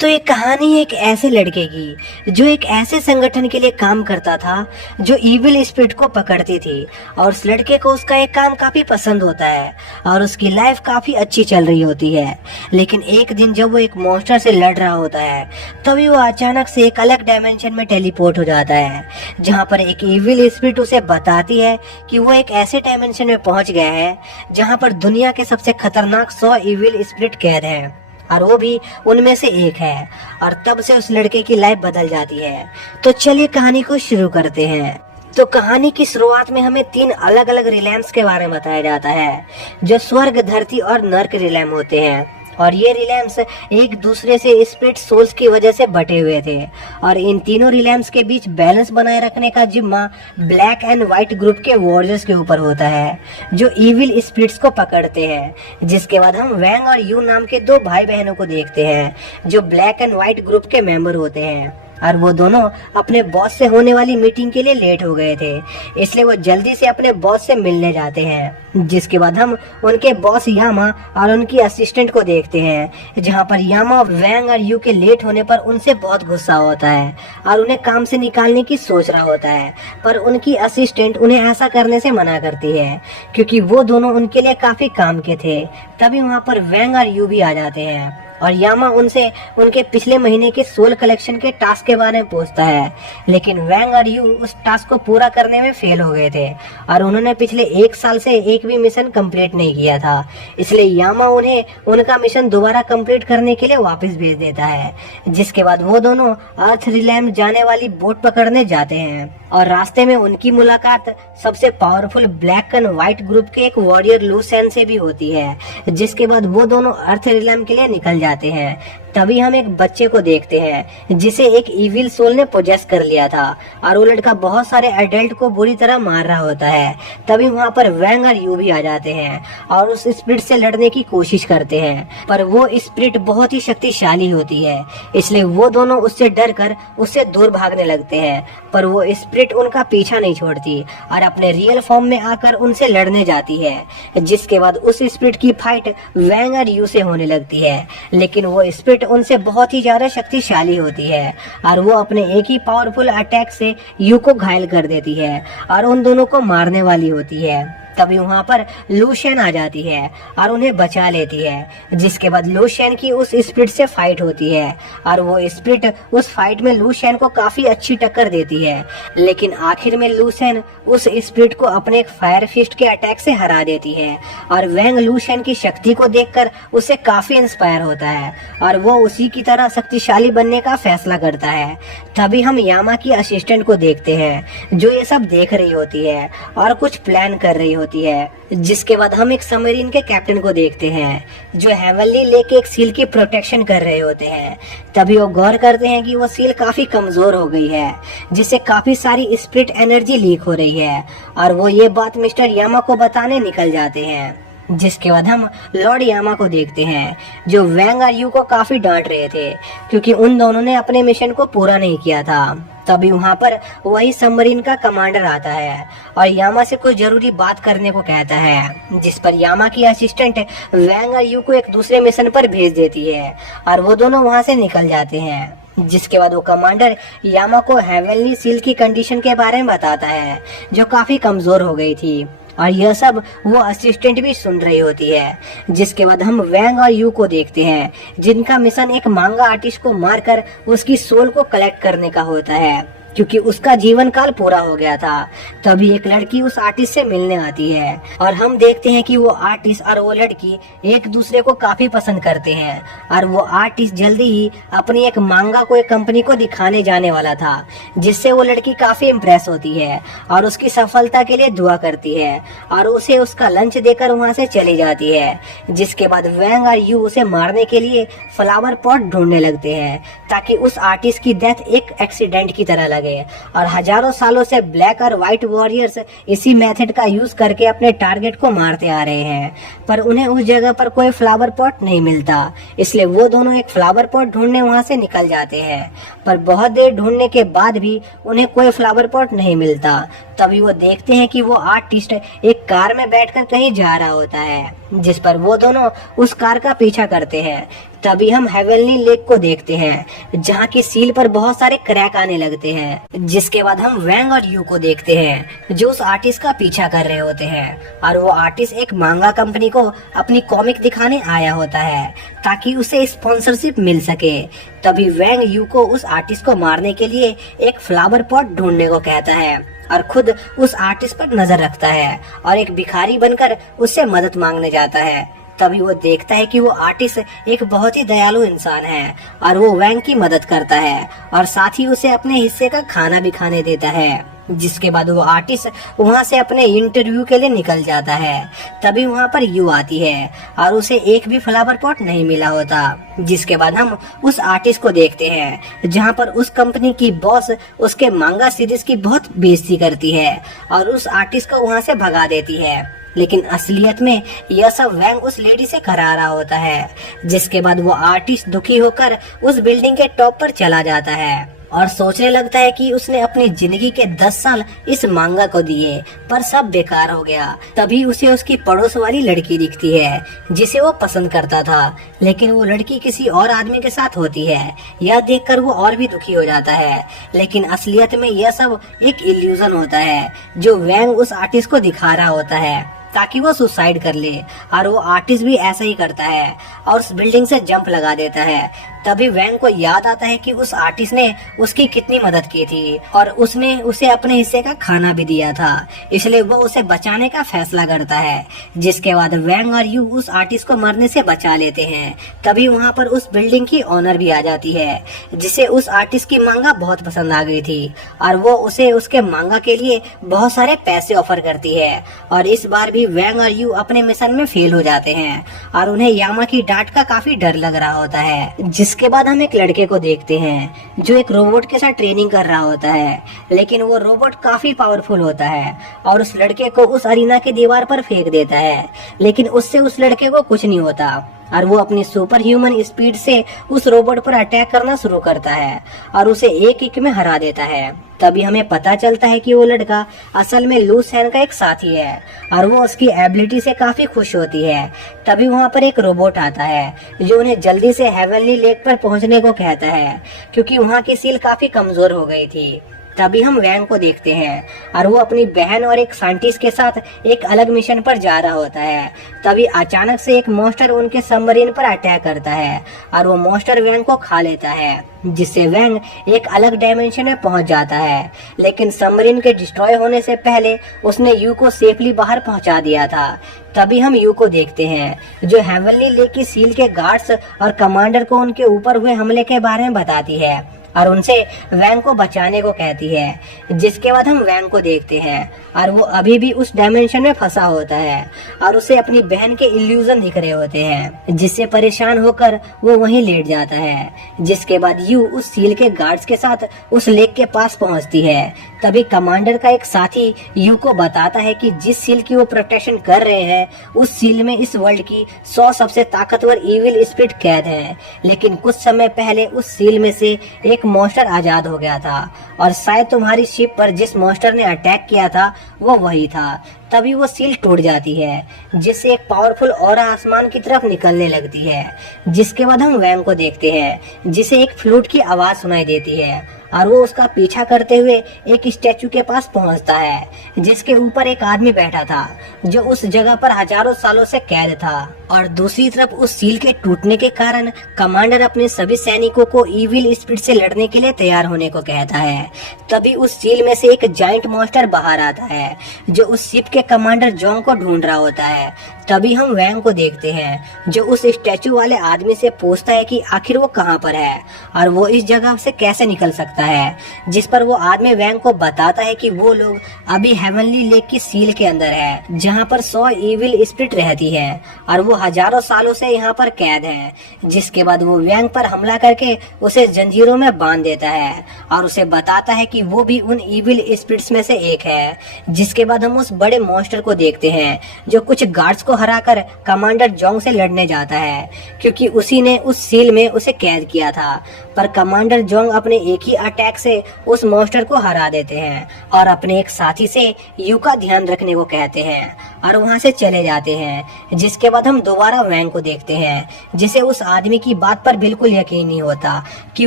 तो ये कहानी है एक ऐसे लड़के की जो एक ऐसे संगठन के लिए काम करता था जो इविल स्पिरिट को पकड़ती थी। और उस लड़के को उसका एक काम काफी पसंद होता है और उसकी लाइफ काफी अच्छी चल रही होती है। लेकिन एक दिन जब वो एक मॉन्स्टर से लड़ रहा होता है तभी वो अचानक से एक अलग डायमेंशन में टेलीपोर्ट हो जाता है, जहाँ पर एक इविल स्पिरिट उसे बताती है कि वो एक ऐसे डायमेंशन में पहुंच गया है जहाँ पर दुनिया के सबसे खतरनाक 100 इविल स्पिरिट कैद हैं और वो भी उनमें से एक है। और तब से उस लड़के की लाइफ बदल जाती है। तो चलिए कहानी को शुरू करते हैं। तो कहानी की शुरुआत में हमें 3 अलग अलग रिलैम्स के बारे में बताया जाता है जो स्वर्ग, धरती और नर्क रिलैम होते हैं। और ये रिलैम्स एक दूसरे से स्प्लिट सोल्स की वजह से बटे हुए थे और इन तीनों रिलैम्स के बीच बैलेंस बनाए रखने का जिम्मा ब्लैक एंड व्हाइट ग्रुप के वॉरियर्स के ऊपर होता है जो इविल स्पिरिट्स को पकड़ते हैं। जिसके बाद हम वैंग और यू नाम के 2 भाई बहनों को देखते हैं जो ब्लैक एंड व्हाइट ग्रुप के मेंबर होते हैं और वो दोनों अपने बॉस से होने वाली मीटिंग के लिए लेट हो गए थे, इसलिए वो जल्दी से अपने बॉस से मिलने जाते हैं। जिसके बाद हम उनके बॉस यामा और उनकी असिस्टेंट को देखते हैं, जहां पर यामा वैंग और यू के लेट होने पर उनसे बहुत गुस्सा होता है और उन्हें काम से निकालने की सोच रहा होता है। पर उनकी असिस्टेंट उन्हें ऐसा करने से मना करती है क्योंकि वो दोनों उनके लिए काफी काम के थे। तभी वहाँ पर वैंग और यू भी आ जाते हैं और यामा उनसे उनके पिछले महीने के सोल कलेक्शन के टास्क के बारे में पूछता है। लेकिन वैंग और यू उस टास्क को पूरा करने में फेल हो गए थे और उन्होंने पिछले 1 साल से एक भी मिशन कंप्लीट नहीं किया था, इसलिए यामा उन्हें उनका मिशन दोबारा कंप्लीट करने के लिए वापस भेज देता है। जिसके बाद वो दोनों अर्थ रिलैम जाने वाली बोट पकड़ने जाते हैं और रास्ते में उनकी मुलाकात सबसे powerful black and white group के एक वॉरियर लूसेन से भी होती है। जिसके बाद वो दोनों अर्थ रिलैम के लिए निकल जाते हैं। तभी हम एक बच्चे को देखते हैं जिसे एक इविल सोल ने पोजेस कर लिया था और वो लड़का बहुत सारे एडल्ट को बुरी तरह मार रहा होता है। तभी वहाँ पर वैंग और यू भी आ जाते हैं और उस स्पिरिट से लड़ने की कोशिश करते हैं, पर वो स्पिरिट बहुत ही शक्तिशाली होती है, इसलिए वो दोनों उससे डर कर उससे दूर भागने लगते हैं। पर वो स्पिरिट उनका पीछा नहीं छोड़ती और अपने रियल फॉर्म में आकर उनसे लड़ने जाती है। जिसके बाद उस स्पिरिट की फाइट वैंग और यू से होने लगती है, लेकिन वो स्पिरिट उनसे बहुत ही ज्यादा शक्तिशाली होती है और वो अपने एक ही पावरफुल अटैक से यू को घायल कर देती है और उन दोनों को मारने वाली होती है। तभी वहाँ पर लूशियन आ जाती है और उन्हें बचा लेती है। जिसके बाद लूशियन की उस स्पिरिट से फाइट होती है और वो स्पिरिट उस फाइट में लूशियन को काफी अच्छी टक्कर देती है, लेकिन आखिर में लूशियन उस स्पिरिट को अपने एक फायर फिस्ट के अटैक से हरा देती है और वैंग लूशियन की शक्ति को देखकर उसे काफी इंस्पायर होता है और वो उसी की तरह शक्तिशाली बनने का फैसला करता है। तभी हम यामा की असिस्टेंट को देखते हैं जो ये सब देख रही होती है और कुछ प्लान कर रही होती है। जिसके बाद हम एक सबमरीन के कैप्टन को देखते हैं जो हेवनली लेके एक सील की प्रोटेक्शन कर रहे होते हैं। तभी वो गौर करते हैं कि वो सील काफी कमजोर हो गई है जिससे काफी सारी स्पिरिट एनर्जी लीक हो रही है और वो ये बात मिस्टर यामा को बताने निकल जाते हैं। जिसके बाद हम लॉर्ड यामा को देखते हैं जो वैंग और यू को काफी डांट रहे थे क्योंकि उन दोनों ने अपने मिशन को पूरा नहीं किया था। तभी वहाँ पर वही सबमरीन का कमांडर आता है और यामा से कुछ जरूरी बात करने को कहता है, जिस पर यामा की असिस्टेंट वैंग और यू को एक दूसरे मिशन पर भेज देती है और वो दोनों वहाँ से निकल जाते हैं। जिसके बाद वो कमांडर यामा को हेवनली सील की कंडीशन के बारे में बताता है जो काफी कमजोर हो गई थी और यह सब वो असिस्टेंट भी सुन रही होती है। जिसके बाद हम वैंग और यू को देखते हैं जिनका मिशन एक मांगा आर्टिस्ट को मारकर उसकी सोल को कलेक्ट करने का होता है क्योंकि उसका जीवन काल पूरा हो गया था। तभी एक लड़की उस आर्टिस्ट से मिलने आती है और हम देखते हैं कि वो आर्टिस्ट और वो लड़की एक दूसरे को काफी पसंद करते हैं और वो आर्टिस्ट जल्दी ही अपनी एक मांगा को एक कंपनी को दिखाने जाने वाला था, जिससे वो लड़की काफी इम्प्रेस होती है और उसकी सफलता के लिए दुआ करती है और उसे उसका लंच देकर वहाँ से चली जाती है। जिसके बाद वैंग और यू उसे मारने के लिए फ्लावर पॉट ढूंढने लगते हैं ताकि उस आर्टिस्ट की डेथ एक एक्सीडेंट की तरह लगे। और हजारों सालों से ब्लैक और व्हाइट वॉरियर्स इसी मेथड का यूज करके अपने टारगेट को मारते आ रहे हैं, पर उन्हें उस जगह पर कोई फ्लावर पॉट नहीं मिलता, इसलिए वो दोनों एक फ्लावर पॉट ढूंढने वहां से निकल जाते हैं। पर बहुत देर ढूंढने के बाद भी उन्हें कोई फ्लावर पॉट नहीं मिलता। तभी वो देखते हैं कि वो आर्टिस्ट एक कार में बैठकर कहीं जा रहा होता है, जिस पर वो दोनों उस कार का पीछा करते हैं। तभी हम हेवनली लेक को देखते हैं जहाँ की सील पर बहुत सारे क्रैक आने लगते हैं। जिसके बाद हम वैंग और यू को देखते हैं जो उस आर्टिस्ट का पीछा कर रहे होते हैं और वो आर्टिस्ट एक मांगा कंपनी को अपनी कॉमिक दिखाने आया होता है ताकि उसे स्पॉन्सरशिप मिल सके। तभी वैंग यू को उस आर्टिस्ट को मारने के लिए एक फ्लावर पॉट ढूंढने को कहता है और खुद उस आर्टिस्ट पर नजर रखता है और एक भिखारी बनकर उससे मदद मांगने जाता है। तभी वो देखता है कि वो आर्टिस्ट एक बहुत ही दयालु इंसान है और वो वैंग की मदद करता है और साथ ही उसे अपने हिस्से का खाना भी खाने देता है। जिसके बाद वो आर्टिस्ट वहाँ से अपने इंटरव्यू के लिए निकल जाता है। तभी वहाँ पर यू आती है और उसे एक भी फ्लावर पॉट नहीं मिला होता। जिसके बाद हम उस आर्टिस्ट को देखते हैं जहाँ पर उस कंपनी की बॉस उसके मांगा सीरीज की बहुत बेइज्जती करती है और उस आर्टिस्ट को वहाँ से भगा देती है। लेकिन असलियत में यह सब वैंग उस लेडी से करा रहा होता है। जिसके बाद वो आर्टिस्ट दुखी होकर उस बिल्डिंग के टॉप पर चला जाता है और सोचने लगता है कि उसने अपनी जिंदगी के 10 साल इस मांगा को दिए पर सब बेकार हो गया। तभी उसे उसकी पड़ोस वाली लड़की दिखती है जिसे वो पसंद करता था, लेकिन वो लड़की किसी और आदमी के साथ होती है। यह देखकर वो और भी दुखी हो जाता है, लेकिन असलियत में यह सब एक इल्यूजन होता है जो वैंग उस आर्टिस्ट को दिखा रहा होता है ताकि वो सुसाइड कर ले। और वो आर्टिस्ट भी ऐसा ही करता है और उस बिल्डिंग से जंप लगा देता है। तभी वैंग को याद आता है कि उस आर्टिस्ट ने उसकी कितनी मदद की थी और उसने उसे अपने हिस्से का खाना भी दिया था, इसलिए वो उसे बचाने का फैसला करता है। जिसके बाद वैंग और यू उस आर्टिस्ट को मरने से बचा लेते हैं। तभी वहाँ पर उस बिल्डिंग की ओनर भी आ जाती है जिसे उस आर्टिस्ट की मांगा बहुत पसंद आ गई थी और वो उसे उसके मांगा के लिए बहुत सारे पैसे ऑफर करती है। और इस बार भी वैंग और यू अपने मिशन में फेल हो जाते हैं और उन्हें यामा की डांट का काफी डर लग रहा होता है। जिसके बाद हम एक लड़के को देखते हैं जो एक रोबोट के साथ ट्रेनिंग कर रहा होता है, लेकिन वो रोबोट काफी पावरफुल होता है और उस लड़के को उस अरीना की दीवार पर फेंक देता है, लेकिन उससे उस लड़के को कुछ नहीं होता और वो अपनी सुपर ह्यूमन स्पीड से उस रोबोट पर अटैक करना शुरू करता है और उसे एक में हरा देता है। तभी हमें पता चलता है कि वो लड़का असल में लू सैन का एक साथी है और वो उसकी एबिलिटी से काफी खुश होती है। तभी वहाँ पर एक रोबोट आता है जो उन्हें जल्दी से हेवनली लेक पर पहुँचने को कहता है क्योंकि वहाँ की सील काफी कमजोर हो गई थी। तभी हम वैंग को देखते हैं और वो अपनी बहन और एक साइंटिस्ट के साथ एक अलग मिशन पर जा रहा होता है। तभी अचानक से एक मॉन्स्टर उनके सबमरीन पर अटैक करता है और वो मॉन्स्टर वैंग को खा लेता है, जिससे वैंग एक अलग डायमेंशन में पहुंच जाता है। लेकिन सबमरीन के डिस्ट्रॉय होने से पहले उसने यू को सेफली बाहर पहुंचा दिया था। तभी हम यू को देखते हैं जो हेवनली लेक की सील के गार्ड्स और कमांडर को उनके ऊपर हुए हमले के बारे में बताती है और उनसे वैंग को बचाने को कहती है। जिसके बाद हम वैंग को देखते हैं और वो अभी भी उस डायमेंशन में फंसा होता है और उसे अपनी बहन के इल्यूजन दिख रहे होते हैं, जिससे परेशान होकर वो वहीं लेट जाता है। जिसके बाद यू उस सील के गार्ड्स के साथ उस लेक के पास पहुंचती है। तभी कमांडर का एक साथी यू को बताता है कि जिस सील की वो प्रोटेक्शन कर रहे हैं उस सील में इस वर्ल्ड की 100 सबसे ताकतवर इविल स्पिरिट कैद है, लेकिन कुछ समय पहले उस सील में से एक मॉन्स्टर आजाद हो गया था और शायद तुम्हारी शिप पर जिस मॉन्स्टर ने अटैक किया था वो वही था। तभी वो सील टूट जाती है जिससे एक पावरफुल ऑरा आसमान की तरफ निकलने लगती है। जिसके बाद हम वैंग को देखते हैं जिसे एक फ्लूट की आवाज सुनाई देती है और वो उसका पीछा करते हुए एक स्टैचू के पास पहुंचता है जिसके ऊपर एक आदमी बैठा था जो उस जगह पर हजारों सालों से कैद था। और दूसरी तरफ उस सील के टूटने के कारण कमांडर अपने सभी सैनिकों को इविल स्पिरिट से लड़ने के लिए तैयार होने को कहता है। तभी उस सील में से एक जाइंट मॉन्स्टर बाहर आता है जो उस शिप के कमांडर जोंग को ढूंढ रहा होता है। तभी हम वैंग को देखते हैं जो उस स्टैचू वाले आदमी से पूछता है कि आखिर वो कहाँ पर है और वो इस जगह से कैसे निकल सकता है। जिस पर वो आदमी वैंग को बताता है कि वो लोग अभी हेवनली लेक की सील के अंदर है जहाँ पर 100 इविल स्पिरिट रहती है और वो हजारों सालों से यहाँ पर कैद है। जिसके बाद वो वैंग पर हमला करके उसे जंजीरों में बांध देता है और उसे बताता है कि वो भी उन इविल स्पिरिट्स में से एक है। जिसके बाद हम उस बड़े मॉन्स्टर को देखते हैं जो कुछ गार्ड्स को हराकर कमांडर जोंग से लड़ने जाता है क्योंकि उसी ने उस सील में उसे कैद किया था। पर कमांडर जोंग अपने एक ही अटैक से उस मॉन्स्टर को हरा देते हैं और अपने एक साथी से यू का ध्यान रखने को कहते हैं और वहां से चले जाते हैं। जिसके बाद हम दोबारा वैंग को देखते हैं, जिसे उस आदमी की बात पर बिल्कुल यकीन नहीं होता कि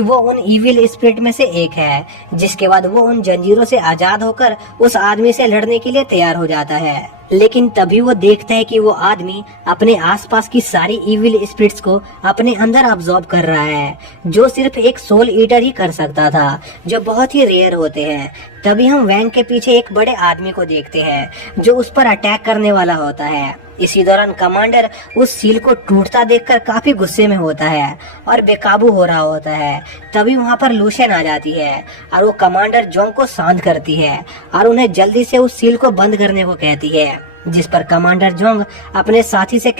वो उन इविल स्पिरिट में से एक है। जिसके बाद वो उन जंजीरों से आजाद होकर उस आदमी से लड़ने के लिए तैयार हो जाता है। लेकिन तभी वो देखता है कि वो आदमी अपने आसपास की सारी इविल स्पिरिट्स को अपने अंदर अब्सॉर्ब कर रहा है, जो सिर्फ एक सोल ईटर ही कर सकता था, जो बहुत ही रेयर होते हैं। तभी हम वैंग के पीछे एक बड़े आदमी को देखते हैं जो उस पर अटैक करने वाला होता है। इसी दौरान कमांडर उस सील को टूटता देखकर काफी गुस्से में होता है और बेकाबू हो रहा होता है। तभी वहाँ पर लूशियन आ जाती है और वो कमांडर जोंग को शांत करती है और उन्हें जल्दी से उस सील को बंद करने को कहती है। जिस पर कमांडर जोंग अपने साथी से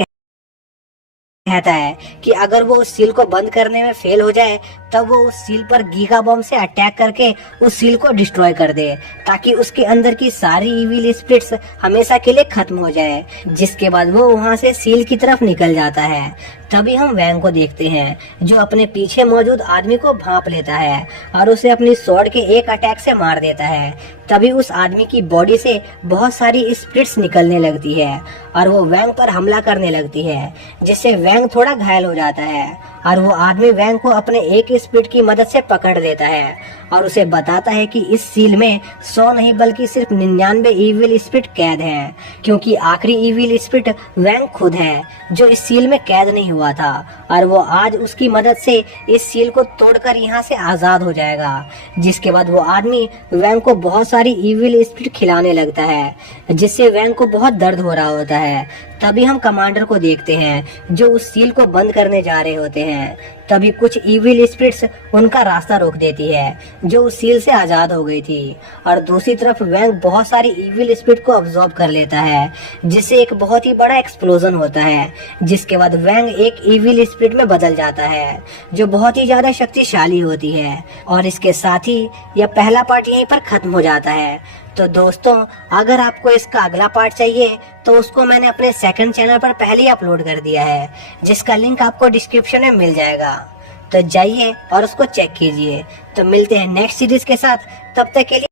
कहता है कि अगर वो उस सील को बंद करने में फेल हो जाए तब वो उस सील पर गीगा बम से अटैक करके उस सील को डिस्ट्रॉय कर दे, ताकि उसके अंदर की सारी इविल स्पिरिट्स हमेशा के लिए खत्म हो जाए। जिसके बाद वो वहाँ से सील की तरफ निकल जाता है। तभी हम वैंग को देखते हैं जो अपने पीछे मौजूद आदमी को भांप लेता है और उसे अपनी स्वॉर्ड के एक अटैक से मार देता है। तभी उस आदमी की बॉडी से बहुत सारी स्पिरिट्स निकलने लगती है और वो वैंग पर हमला करने लगती है, जिससे वैंग थोड़ा घायल हो जाता है और वो आदमी वैंग को अपने एक स्पिरिट की मदद से पकड़ लेता है और उसे बताता है कि इस सील में 100 नहीं बल्कि सिर्फ 99 इविल स्पिरिट कैद हैं, क्योंकि आखिरी इविल स्पिरिट वैंग खुद है जो इस सील में कैद नहीं हुआ था और वो आज उसकी मदद से इस सील को तोड़कर यहाँ से आजाद हो जाएगा। जिसके बाद वो आदमी वैंग को बहुत सारी इविल स्पिरिट खिलाने लगता है, जिससे वैंग को बहुत दर्द हो रहा होता है। तभी हम कमांडर को देखते हैं जो उस सील को बंद करने जा रहे होते हैं। तभी कुछ इविल स्पिरिट्स उनका रास्ता रोक देती है जो उस सील से आजाद हो गई थी और दूसरी तरफ वैंग बहुत सारी इविल स्पिरिट को अब्सॉर्ब कर लेता है, जिससे एक बहुत ही बड़ा एक्सप्लोजन होता है। जिसके बाद वैंग एक इविल स्पिरिट में बदल जाता है जो बहुत ही ज्यादा शक्तिशाली होती है। और इसके साथ ही यह पहला पार्ट यहीं पर खत्म हो जाता है। तो दोस्तों, अगर आपको इसका अगला पार्ट चाहिए तो उसको मैंने अपने सेकंड चैनल पर पहले ही अपलोड कर दिया है, जिसका लिंक आपको डिस्क्रिप्शन में मिल जाएगा। तो जाइए और उसको चेक कीजिए। तो मिलते हैं नेक्स्ट सीरीज के साथ, तब तक के लिए